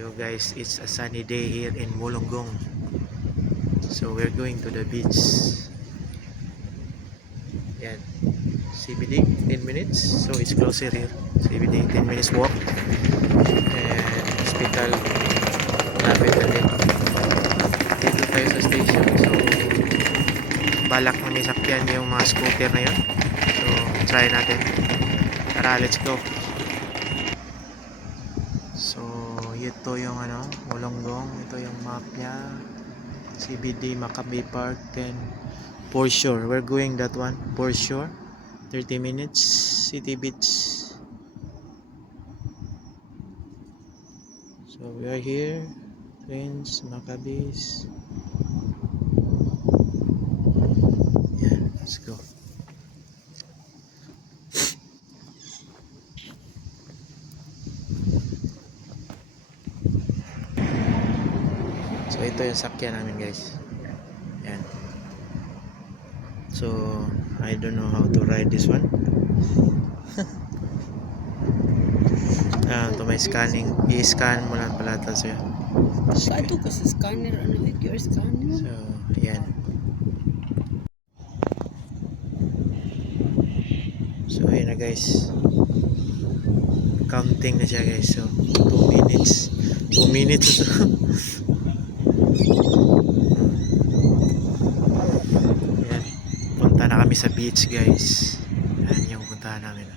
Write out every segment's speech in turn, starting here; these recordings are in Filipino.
Yo guys, it's a sunny day here in Wollongong. So we're going to the beach. Yan. CBD, 10 minutes. So it's closer here. CBD, 10 minutes walk. And hospital, lapit na din. Dito tayo sa station. So balak na may sakyan yung mga scooter na yun. So try natin. Tara, let's go. So ito yung Wollongong. Ito yung map niya. CBD, Maccabi Park, and Foreshore. We're going that one, Foreshore. 30 minutes, City Beach. So we are here, Twins, Maccabis. Yeah, let's go. So ito yung sakyan namin, guys. Yan. So I don't know how to ride this one. To may scanning, i-scan mo lang pala ito siya. Ito kasi scanner, QR scanner. So yan. So ayun na guys, counting na siya guys. So 2 minutes 2 minutes yan. Punta na kami sa beach guys. Yan yung puntahan namin.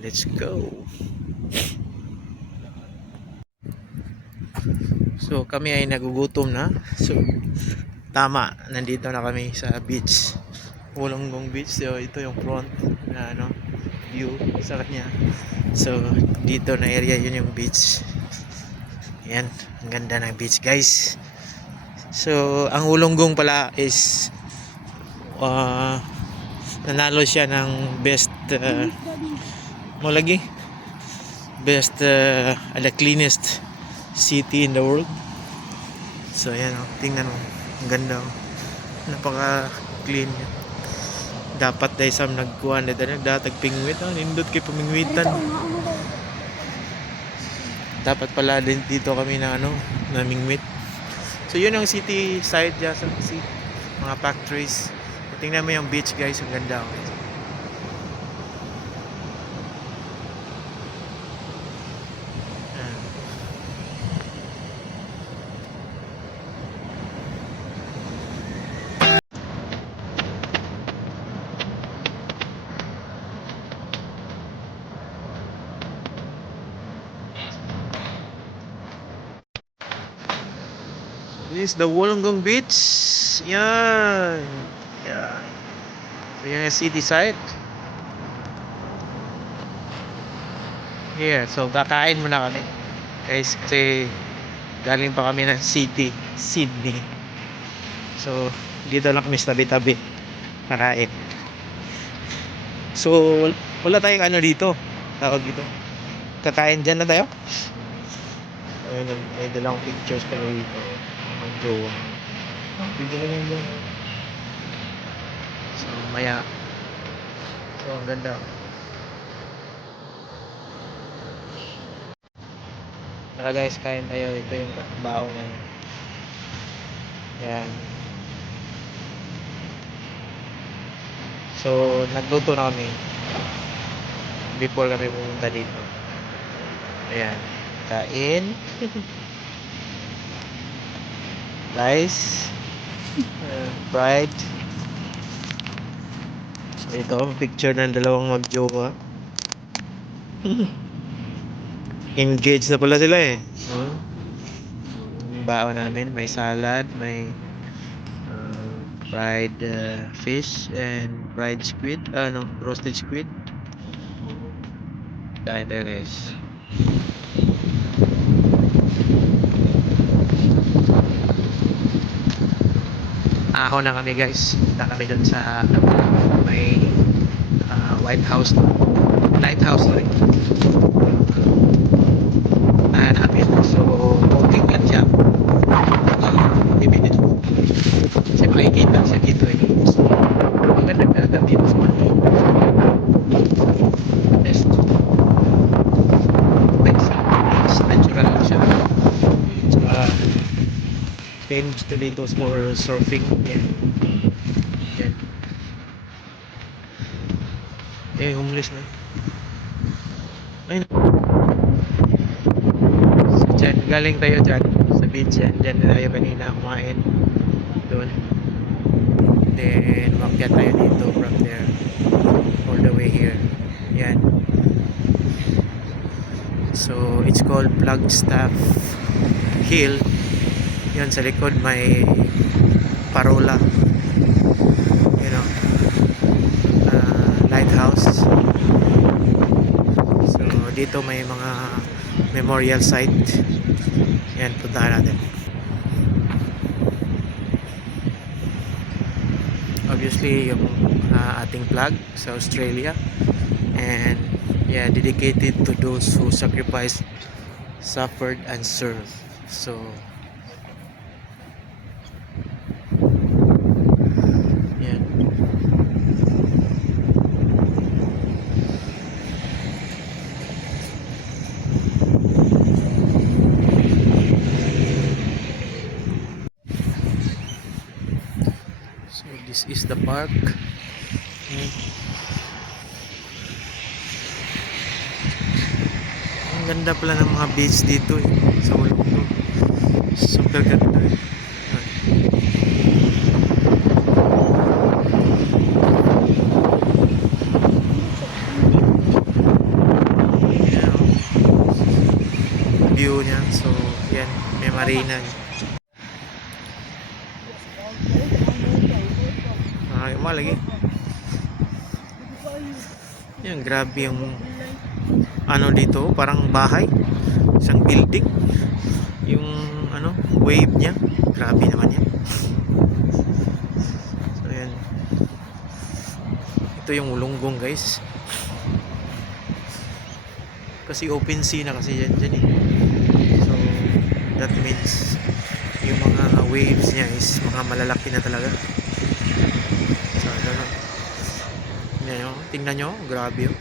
Let's go. So kami ay nagugutom na. So tama, nandito na kami sa beach, Wollongong Beach. So ito yung front na view sa kanya. So dito na area, yun yung beach. Yan, ang ganda ng beach guys. So ang Wollongong pala is nanalo siya ng best best the cleanest city in the world. So ayan tingnan mo, ang ganda, napaka clean. Dapat dahil sa nagkuhan nito datag pingwit, nindot kay pamingwitan. Dapat pala din dito kami na namingwit. So yun ang city side dyan sa mga factories. Tingnan mo yung beach guys, ang ganda. This is the Wollongong Beach. Yan. Yan. So yan yung city side. Here. So kakain muna kami. Guys, kasi galing pa kami ng city, Sydney. So dito lang kami sa tabi-tabi. Kakain. So wala tayong dito. Tawag dito. Kakain dyan na tayo. Ayun, may dalang pictures kami dito. Mag-jowa. Picture lang dyan. So, maya. So, ang ganda. Tara guys, kain tayo. Ito yung baong na. Yan. So, nagluto na kami before kami pumunta dito. Ayan. Kain. Rice. Fried. So, ito, picture ng dalawang magjowa. Engaged na pala sila eh. Baon namin, may salad, may fried fish and fried squid, roasted squid. Kain tayo guys. Ako na kami guys. Punta kami dun sa may White House, Lighthouse rin. Namin. So walking lang siya, 10 minutes walk. Kasi makikita siya dito eh. So maganda dito sa Manila. Best. Spain, gusto dito for surfing. Yan. Yan. Homeless na. Ayun. So, dyan, galing tayo dyan sa beach yan. Dyan tayo kanina kumain. Doon. Then, umakyat tayo dito from there. All the way here. Yan. So, it's called Flagstaff Hill. Yan, sa likod may parola. You know. Lighthouse. So, dito may mga memorial site. Yan, puntahan natin. Obviously, yung ating flag sa Australia. And, yeah, dedicated to those who sacrificed, suffered, and served. So, yan. So, this is the park. Yan. Ang ganda pala ng mga beach dito sa Ulongdo. Super ganda. Yan. Yan, oh. View niya. So, yan. May marina. Lagi. Yan, grabe yung ano dito, parang bahay, isang building, yung ano, wave niya, grabe naman yan. So yan, ito yung Ulonggong guys, kasi open sea na kasi yan dyan eh. So that means yung mga waves niya is mga malalaki na talaga. Tingnan nyo, grabe yun.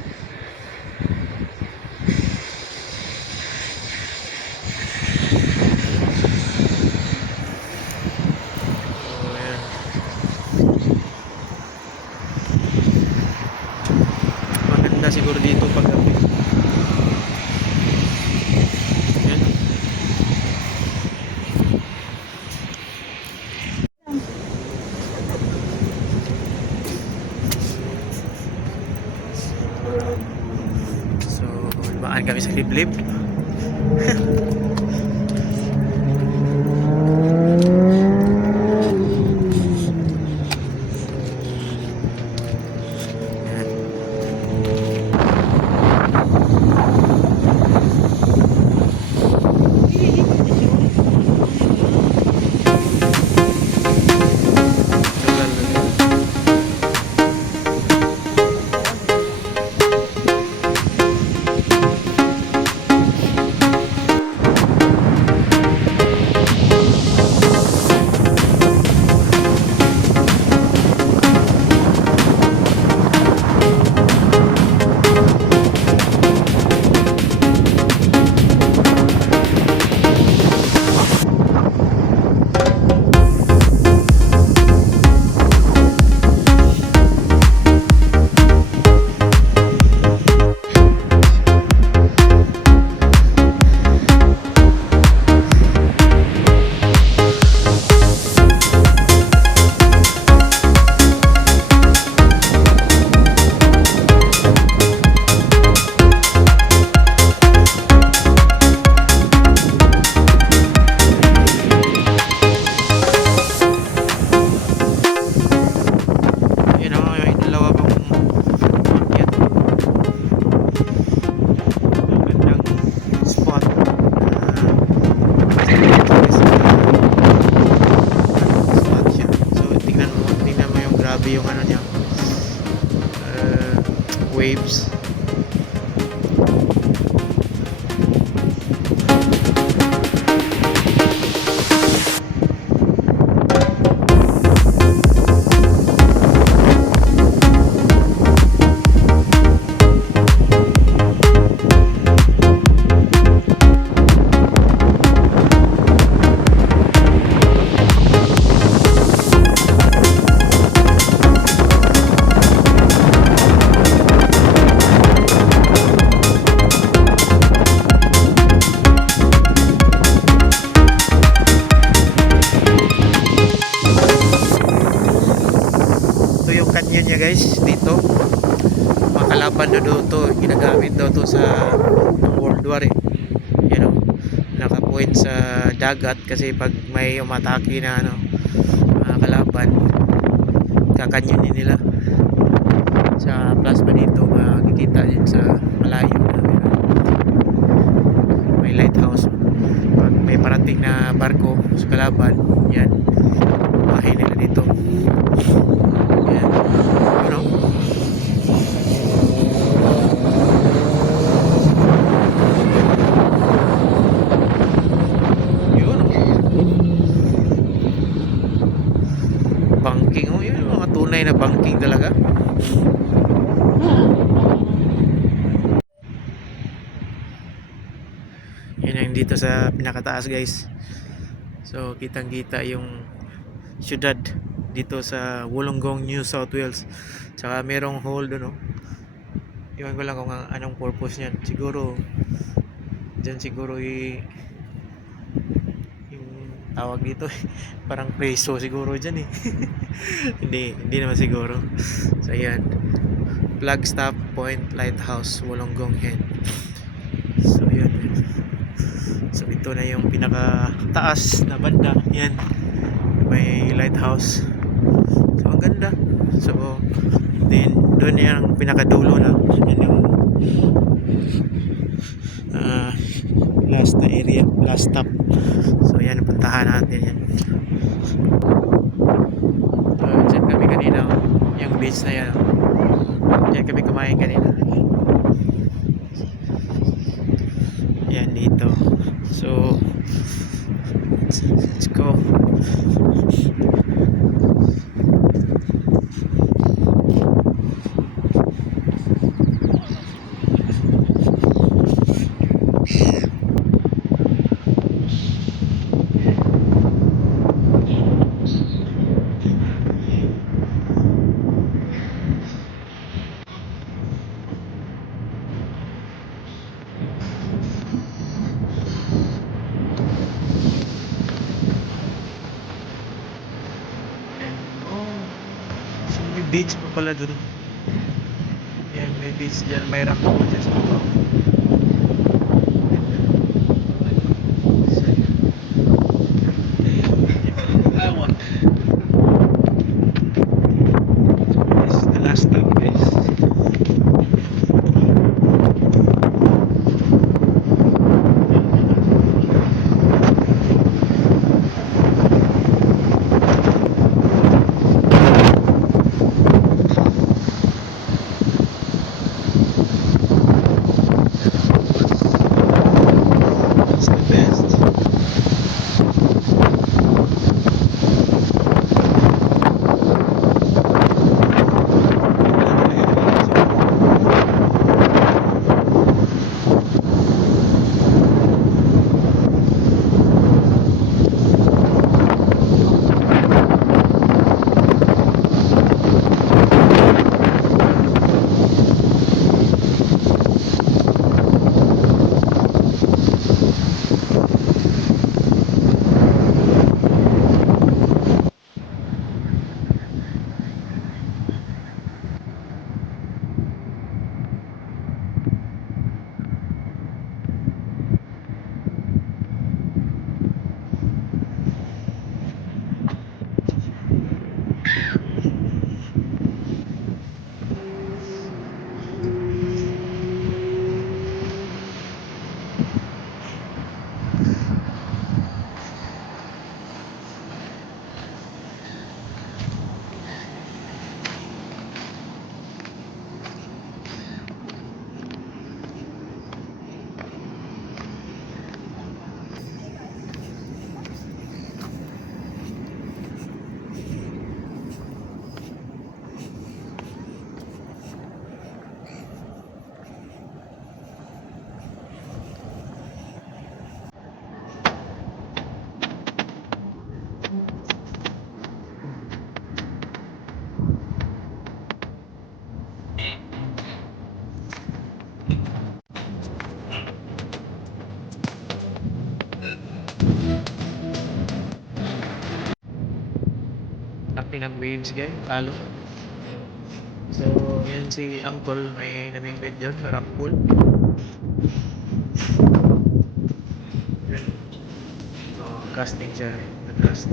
So, ayan. Maganda siguro dito pag gabi. Ayan. So, baan kami sa liblib. waves. kalaban daw to, ginagamit daw to sa World War eh. Yan o, nakapoint sa dagat kasi pag may umatake na kalaban, kakanyonin nila. Sa plasma dito makikita din sa malayo na may lighthouse. Pag may parating na barko sa kalaban, yan, bahay nila dito. Yan, ano? Yun, banking, oh, yun, mga tunay na banking talaga. Yan ang dito sa pinakataas, guys. So kitang kita yung syudad dito sa Wollongong, New South Wales. Tsaka merong hole doon, oh. Iwan ko lang kung anong purpose niyan. Siguro dyan siguro yung tawag dito parang preso siguro dyan eh. hindi naman siguro. So yan, Flagstaff Point Lighthouse, Wollongong Hen. So yun, so ito na yung pinaka taas na banda. Yan, may lighthouse. So ang ganda. So then doon yung pinakadulo na. Yan yung last na area, last stop. So yan, puntahan natin yan. So dyan kami kanina, yung beach na yan. Dyan kami kumain kanina. Yan dito. So let's go. So, may beach pa pala dun. Yan, may beach dyan. May rock po dyan sa baba. This is the last stop, guys. It's the best. Laki ng waves, guys. Lalo. So, yun si Uncle, may namingwit yun, parang pool. Yun. So, casting siya, nag-cast.